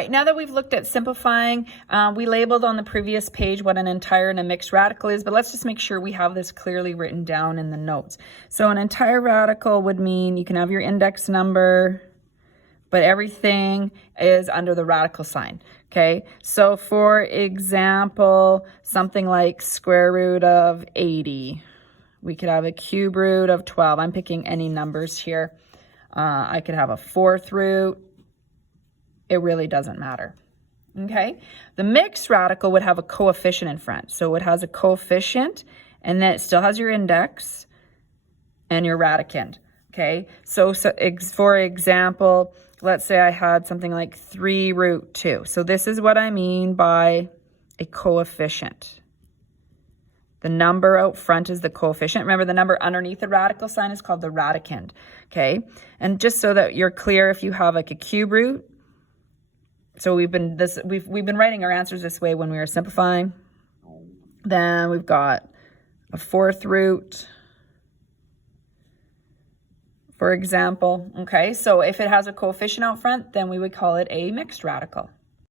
right, now that we've looked at simplifying, we labeled on the previous page what an entire and a mixed radical is, but let's just make sure we have this clearly written down in the notes. So an entire radical would mean you can have your index number, but everything is under the radical sign, okay? So for example, something like square root of 80. We could have a cube root of 12. I'm picking any numbers here. I could have a fourth root. It really doesn't matter, okay? The mixed radical would have a coefficient in front. So it has a coefficient, and then it still has your index and your radicand, okay? So for example, let's say I had something like 3 root 2. So this is what I mean by a coefficient. The number out front is the coefficient. Remember, the number underneath the radical sign is called the radicand, okay? And just so that you're clear, if you have like a cube root, so we've been writing our answers this way when we were simplifying. Then we've got a fourth root, for example, okay? So if it has a coefficient out front, then we would call it a mixed radical.